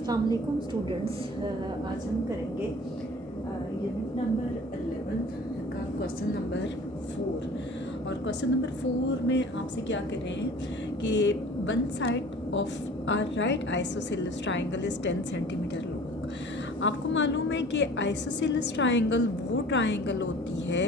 अस्सलाम वालेकुम स्टूडेंट्स। आज हम करेंगे यूनिट नंबर 11 का क्वेश्चन नंबर 4। और क्वेश्चन नंबर 4 में आपसे क्या कह रहे हैं कि one side of a right isosceles triangle is 10 centimetre long. आपको मालूम है कि आइसोसेलेस ट्राइंगल वो ट्राइंगल होती है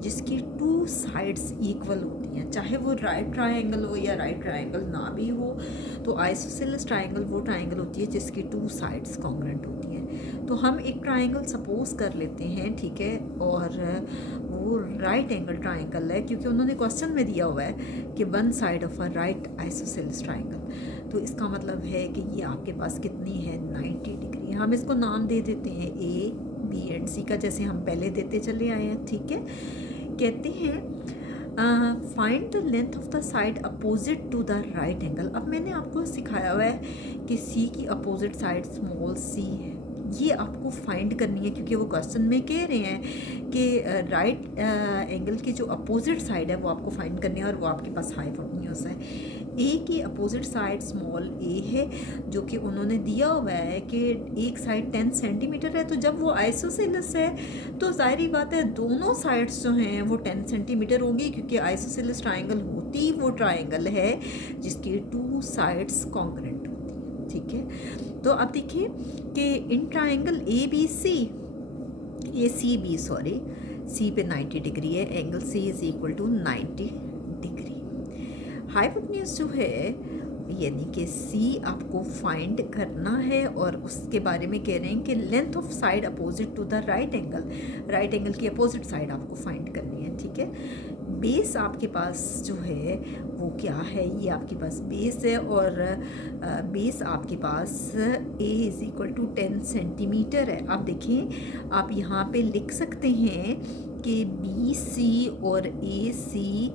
जिसकी टू साइड्स इक्वल होती हैं, चाहे वो राइट ट्राइंगल हो या राइट ट्राइंगल ना भी हो। तो आइसोसेलेस ट्राइंगल वो ट्राइंगल होती है जिसकी टू साइड्स कॉन्ग्रुएंट होती हैं। तो हम एक ट्राइंगल सपोज कर लेते हैं, ठीक है, और वो राइट एंगल ट्राइंगल है क्योंकि उन्होंने क्वेश्चन में दिया हुआ है कि one side of a right isosceles triangle. तो इसका मतलब है कि ये आपके पास कितनी है, 90 डिग्री। हम इसको नाम दे देते हैं ए बी एंड सी का, जैसे हम पहले देते चले आए हैं, ठीक है। कहते हैं find the length of the side opposite to the right angle. अब मैंने आपको सिखाया हुआ है कि सी की अपोजिट साइड स्मॉल सी है, ये आपको फाइंड करनी है क्योंकि वो क्वेश्चन में कह रहे हैं कि राइट एंगल की जो अपोजिट साइड है वो आपको फाइंड करनी है, और वो आपके पास हाइपोटेन्यूज है। ए की अपोजिट साइड स्मॉल ए है, जो कि उन्होंने दिया हुआ है कि एक साइड 10 सेंटीमीटर है। तो जब वो आइसोसेलेस है तो जाहिर बात है दोनों साइड्स जो हैं वो 10 सेंटीमीटर होंगी, क्योंकि आइसोसेलेस ट्राइंगल होती वो ट्राइंगल है जिसकी टू साइड्स कॉन्ग्रुएंट होती है, ठीक है। तो अब देखिए कि in triangle A B C, ये सी बी सॉरी, सी पे 90 डिग्री है, angle C is equal to 90 degree. Hypotenuse जो है यानी कि सी आपको फाइंड करना है, और उसके बारे में कह रहे हैं कि length of side opposite to the right angle, right angle की अपोजिट साइड आपको फाइंड करनी है, ठीक है। बेस आपके पास जो है वो क्या है, ये आपके पास बेस है, और बेस आपके पास a is equal to 10 centimetre है। अब देखें आप यहाँ पे लिख सकते हैं कि बी सी और ए सी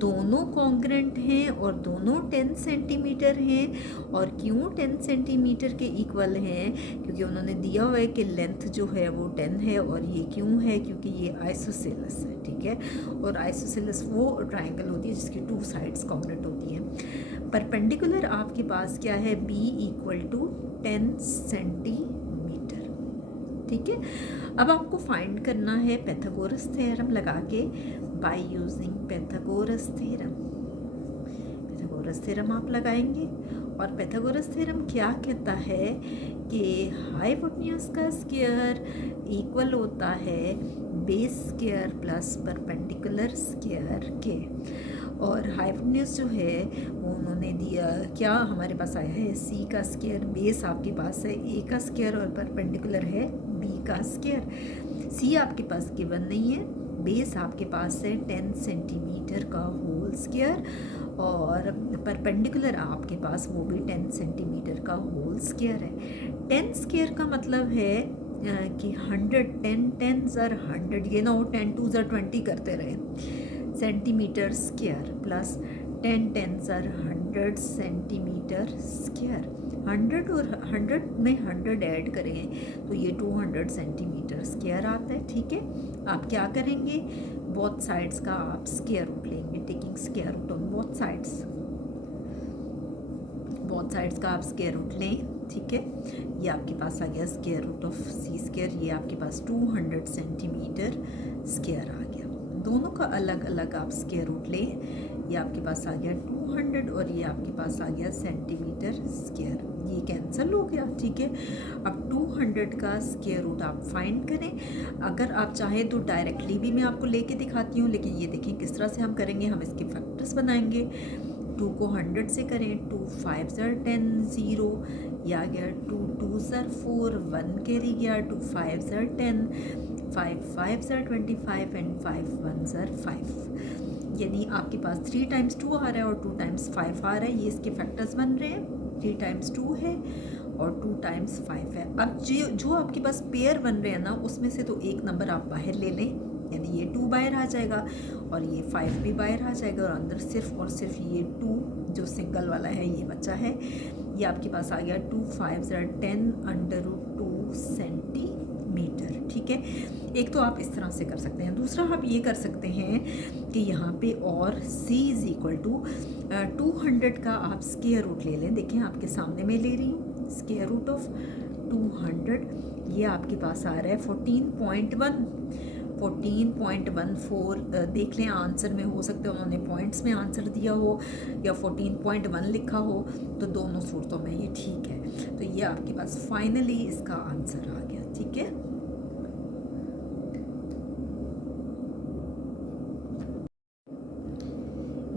दोनों कॉन्ग्रुएंट हैं और दोनों 10 सेंटीमीटर हैं। और क्यों 10 सेंटीमीटर के इक्वल हैं, क्योंकि उन्होंने दिया हुआ है कि लेंथ जो है वो 10 है, और ये क्यों है, क्योंकि ये आइसोसेलेस है, ठीक है। और आइसोसेलेस वो ट्राइंगल होती है जिसकी टू साइड्स कॉन्ग्रुएंट होती हैं। परपेंडिकुलर आपके पास क्या है, बी इक्वल टू 10 सेंटीमीटर, ठीक है। अब आपको फाइंड करना है पाइथागोरस थ्योरम लगा के, by using Pythagoras theorem. Pythagoras theorem आप लगाएंगे, और पाइथागोरस थ्योरम क्या कहता है कि हाइपोटेन्यूज का स्क्वायर इक्वल होता है base square plus perpendicular square के। और हाइपोटेन्यूज जो है वो उन्होंने दिया, क्या हमारे पास आया है, सी का स्क्वायर, बेस आपके पास है ए का स्क्वायर, और परपेंडिकुलर है बी का स्क्वायर। सी आपके पास गिवन नहीं है, बेस आपके पास है 10 सेंटीमीटर का होल स्क्वायर, और परपेंडिकुलर आपके पास वो भी 10 सेंटीमीटर का होल स्क्वायर है। 10 स्क्वायर का मतलब है कि 100, 10 10 ज़र 100, ये ना हो 10 2 ज़र 20 करते रहे, सेंटीमीटर स्क्वायर प्लस 10 10 ज़र 100 सेंटीमीटर स्क्वायर। 100 और 100 में 100 ऐड करें तो ये 200 सेंटीमीटर स्क्वायर आता है, ठीक है। आप क्या करेंगे, बोथ साइड्स का आप स्क्वायर रूट लेंगे, taking square root on both sides, both sides का आप स्क्वायर रूट लें, ठीक है। ये आपके पास आ गया square root of C square, ये आपके पास 200 सेंटीमीटर स्क्वायर आ गया। दोनों का अलग अलग आप स्क्वायर रूट लें, ये आपके पास आ गया 200 और ये आपके पास आ गया सेंटीमीटर स्क्वायर, ये कैंसिल हो गया, ठीक है। अब 200 का स्क्वायर रूट आप फाइंड करें। अगर आप चाहें तो डायरेक्टली भी मैं आपको लेके दिखाती हूँ, लेकिन ये देखें किस तरह से हम करेंगे, हम इसके फैक्टर्स बनाएंगे। 2 को 100 से करें, 2 5 ज़र 10 0, ये आ गया 2 2 ज़र 4, 1 कैरी गया, 2 5 ज़र 10, 5 5 ज़र 25 एंड 5 1 ज़र 5, यानी आपके पास 3 टाइम्स 2 आ रहा है और 2 टाइम्स 5 आ रहा है। ये इसके फैक्टर्स बन रहे हैं, 3 टाइम्स 2 है और 2 टाइम्स 5 है। अब जो आपके पास पेयर बन रहे हैं ना, उसमें से तो एक नंबर आप बाहर ले लें, यानी ये 2 बाहर आ जाएगा और ये 5 भी बाहर आ जाएगा, और अंदर सिर्फ और सिर्फ ये 2 जो सिंगल वाला है ये बचा है। ये आपके पास आ गया 2 5 ज़र 10 √2 सेंटीमीटर, ठीक है। एक तो आप इस तरह से कर सकते हैं, दूसरा आप ये कर सकते हैं कि यहाँ पे और c इज़ इक्वल टू 200 का आप स्क्वायर रूट ले लें। देखें आपके सामने मैं ले रही हूँ, स्क्वायर रूट ऑफ 200, ये आपके पास आ रहा है 14.14. देख लें आंसर में, हो सकता है उन्होंने पॉइंट्स में आंसर दिया हो या 14.1 लिखा हो, तो दोनों सूरतों में ये ठीक है। तो ये आपके पास फाइनली इसका आंसर आ गया, ठीक है।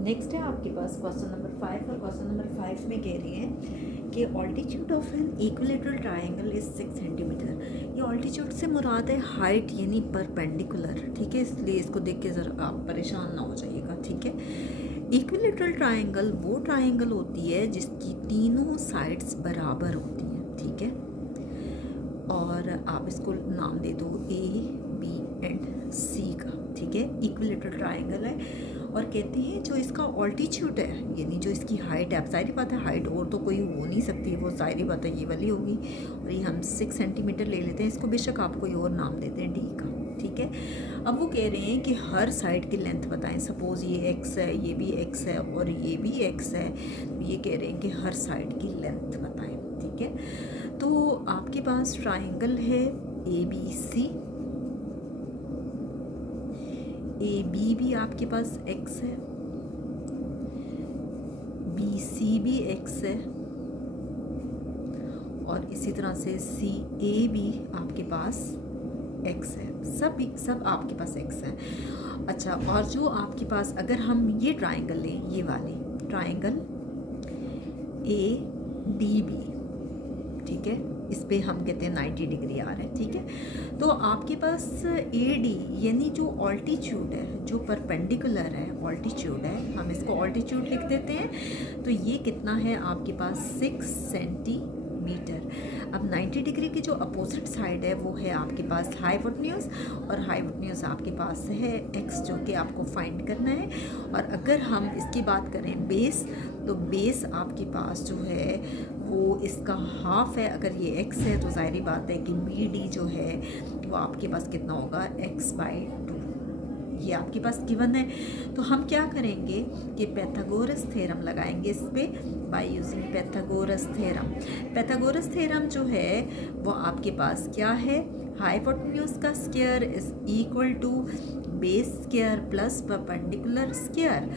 नेक्स्ट है आपके पास क्वेश्चन नंबर 5, और क्वेश्चन नंबर 5 में कह रहे हैं कि altitude of an equilateral triangle is 6 centimetre. ये ऑल्टीट्यूड से मुराद है हाइट यानी परपेंडिकुलर, ठीक है, इसलिए इसको देख के ज़रा आप परेशान ना हो जाइएगा, ठीक है। इक्विलेटरल ट्रायंगल वो ट्रायंगल होती है जिसकी तीनों साइड्स बराबर होती हैं, ठीक है, और आप इसको नाम दे दो A, B एंड C का, ठीक है। इक्विलेटरल ट्रायंगल है और कहते हैं जो इसका ऑल्टीट्यूड है यानी जो इसकी हाइट है, अब सारी बात है हाइट और तो कोई हो नहीं सकती, वो सारी बात है ये वाली होगी, और ये हम 6 सेंटीमीटर ले लेते हैं, इसको बेशक आप कोई और नाम देते हैं D का, ठीक है। अब वो कह रहे हैं कि हर साइड की लेंथ बताएं, सपोज़ ये x है, ये भी x है और ये भी x है, तो ये कह रहे हैं कि हर साइड की लेंथ बताएं, ठीक है। तो आपके पास ट्राइंगल है ABC, AB भी आपके पास x है, BC भी x है, और इसी तरह से CA भी आपके पास x है, सब आपके पास x है। अच्छा, और जो आपके पास अगर हम ये ट्राइंगल लें, ये वाली ट्राइंगल ADB, ठीक है, इस पे हम कहते हैं 90 डिग्री आ रहा है, ठीक है। तो आपके पास AD यानी जो ऑल्टीट्यूड है, जो परपेंडिकुलर है ऑल्टीट्यूड है, हम इसको ऑल्टीट्यूड लिख देते हैं, तो ये कितना है आपके पास 6 सेंटीमीटर। अब 90 डिग्री की जो अपोजिट साइड है वो है आपके पास हाइपोटेन्यूज, और हाइपोटेन्यूज आपके पास है x, जो कि आपको फाइंड करना है। और अगर हम इसकी बात करें बेस, तो बेस आपके पास जो है वो इसका हाफ है। अगर ये x है तो ज़ाहिर बात है कि BD जो है वो आपके पास कितना होगा, x/2, ये आपके पास गिवन है। तो हम क्या करेंगे कि पैथागोरस थ्योरम लगाएंगे इस पे, by using Pythagoras theorem. Pythagoras theorem जो है वो आपके पास क्या है, हाइपोटेन्यूज का square is equal to base square plus perpendicular square.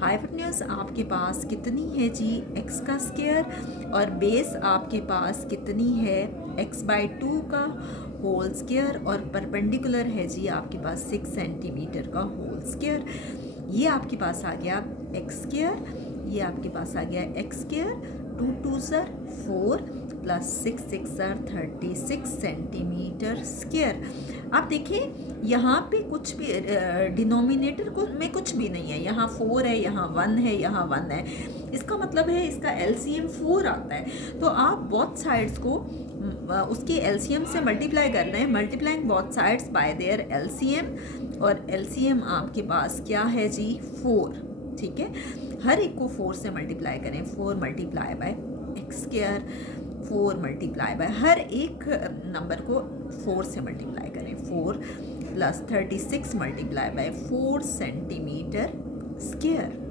Hypotenuse आपके पास कितनी है जी, x का स्क्वायर, और बेस आपके पास कितनी है, x/2 का होल स्क्वायर, और परपेंडिकुलर है जी आपके पास 6 सेंटीमीटर का होल स्क्वायर। ये आपके पास आ गया x स्क्वायर, ये आपके पास आ गया x square, 2 2 4 plus 6 6 36 centimetre square. आप देखें यहाँ पे कुछ भी डिनोमिनेटर में कुछ भी नहीं है, यहाँ 4 है, यहाँ 1 है, यहाँ 1 है, इसका मतलब है इसका LCM 4 आता है। तो आप बोथ साइड्स को उसके LCM से मल्टीप्लाई कर रहे हैं, multiplying both sides by there LCM, और LCM आपके पास क्या है जी, 4, ठीक है। हर एक को 4 से मल्टीप्लाई करें, 4 multiply by x square, 4 multiply by हर एक नंबर को 4 से मल्टीप्लाई करें, 4 plus 36 multiply by 4 centimetre square.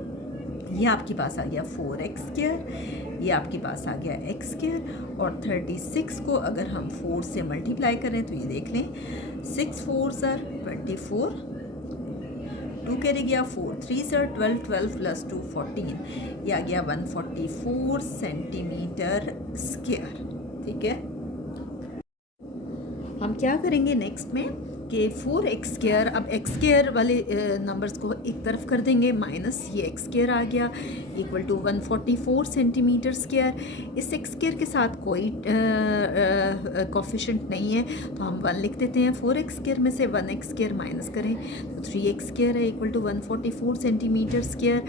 ये आपके पास आ गया 4x स्क्वायर, ये आपके पास आ गया x स्क्वायर, और 36 को अगर हम 4 से मल्टीप्लाई करें तो ये देख लें, 6 4 24, 2 कैरी गया, 4 3 12, 12 प्लस 2 14, ये आ गया 144 सेंटीमीटर स्क्वायर, ठीक है। हम क्या करेंगे नेक्स्ट में कि 4x स्क्वायर, अब x स्क्वायर वाले नंबर्स को एक तरफ कर देंगे, माइनस ये x स्क्वायर आ गया इक्वल टू 144 सेंटीमीटर स्क्वायर। इस x स्क्वायर के साथ कोई कोफिशिएंट नहीं है तो हम 1 लिख देते हैं। 4x स्क्वायर में से 1x स्क्वायर माइनस करें तो 3x स्क्वायर है इक्वल टू 144 सेंटीमीटर स्क्वायर।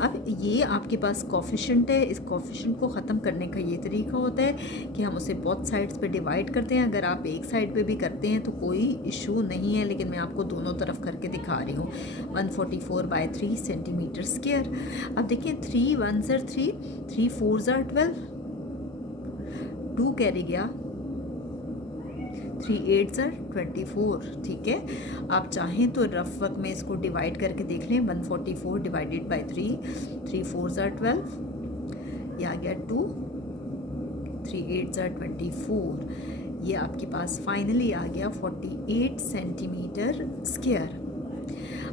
अब ये आपके पास कोफिशिएंट है, इस कोफिशिएंट को ख़त्म करने का ये तरीका होता है कि हम उसे बोथ साइड्स पे डिवाइड करते हैं। अगर आप एक साइड पे भी करते हैं तो कोई इशू नहीं है, लेकिन मैं आपको दोनों तरफ करके दिखा रही हूँ। 144/3 सेंटीमीटर स्क्वायर। अब देखिए 3 1 3, 3 4 12, 2 कैरी गया, 3 8 24, ठीक है। आप चाहें तो रफ वर्क में इसको डिवाइड करके देख लें। 144 डिवाइडेड बाई 3, 3 4 12, ये आ गया 2, 3 8 ज़ा 24, ये आपके पास फाइनली आ गया 48 सेंटीमीटर स्क्वायर।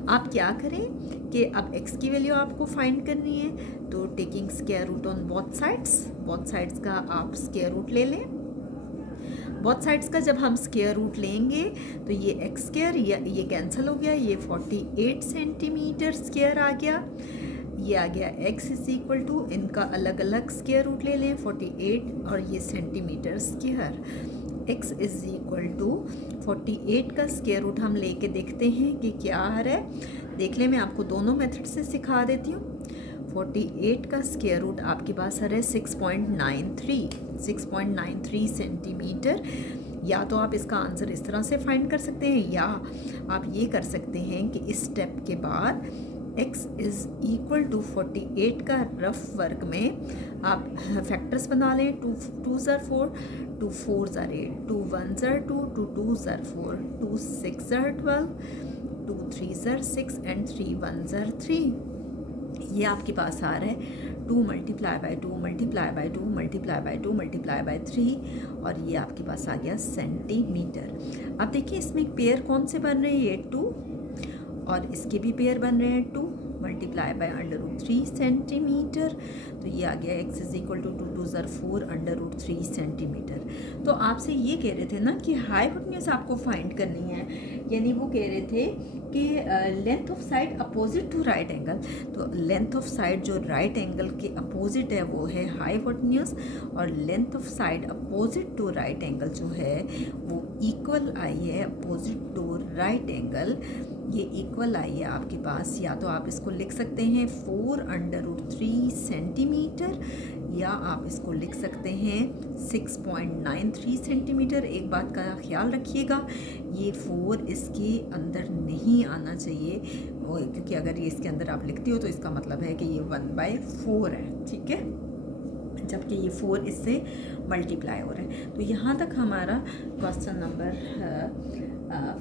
आप क्या करें कि अब x की वैल्यू आपको फाइंड करनी है, तो taking square root on both sides का आप स्क्वायर रूट ले लें। बोथ साइड्स का जब हम स्क्वायर रूट लेंगे तो ये एक्स स्क्वायर ये कैंसिल हो गया, ये 48 सेंटीमीटर स्क्वायर आ गया, ये आ गया x इज इक्वल टू, इनका अलग अलग स्क्वायर रूट ले लें 48 और ये centimetre square, x is equal to 48 का स्क्वायर रूट हम लेके देखते हैं कि क्या आ रहा है। देख लें, मैं आपको दोनों मेथड से सिखा देती हूँ। 48 का स्क्वायर रूट आपके पास आ रहा है 6.93 सेंटीमीटर। या तो आप इसका आंसर इस तरह से फाइंड कर सकते हैं, या आप ये कर सकते हैं कि इस स्टेप के बाद x इज़ इक्वल टू 48 का रफ वर्क में आप फैक्टर्स बना लें। 2 ज़र 4, 2 4 ज़र 8, 2 1 ज़र 2, 2 2 ज़र 4, 2 6 ज़र 12, 2 3 ज़र 6 एंड 3 1 ज़र 3। ये आपके पास आ रहा है 2 multiply by 2 multiply by 2 multiply by 2 multiply by 3, और ये आपके पास आ गया सेंटीमीटर। अब देखिए इसमें पेयर कौन से बन रहे हैं, ये 2 और इसके भी पेयर बन रहे हैं 2 मल्टीप्लाई बाय √3 सेंटीमीटर, तो ये आ गया x इज इक्वल टू 2 2 ज़र 4 √3 सेंटीमीटर। तो आपसे ये कह रहे थे ना कि हाइपोटेन्यूज आपको फाइंड करनी है, यानी वो कह रहे थे कि length of side opposite to right angle, तो लेंथ ऑफ साइड जो राइट एंगल के अपोजिट है वो है हाइपोटेन्यूज, और length of side opposite to right angle जो है वो इक्वल आई है अपोजिट टू राइट एंगल, ये इक्वल आई है आपके पास। या तो आप इसको लिख सकते हैं 4√3 सेंटीमीटर, या आप इसको लिख सकते हैं 6.93 सेंटीमीटर। एक बात का ख्याल रखिएगा, ये 4 इसके अंदर नहीं आना चाहिए, क्योंकि अगर ये इसके अंदर आप लिखते हो तो इसका मतलब है कि ये 1/4 है, ठीक है, जबकि ये 4 इससे मल्टीप्लाई हो रहे हैं। तो यहाँ तक हमारा क्वेश्चन नंबर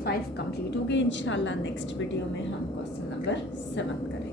5 कंप्लीट हो गए। इंशाल्लाह नेक्स्ट वीडियो में हम क्वेश्चन नंबर 7 करेंगे।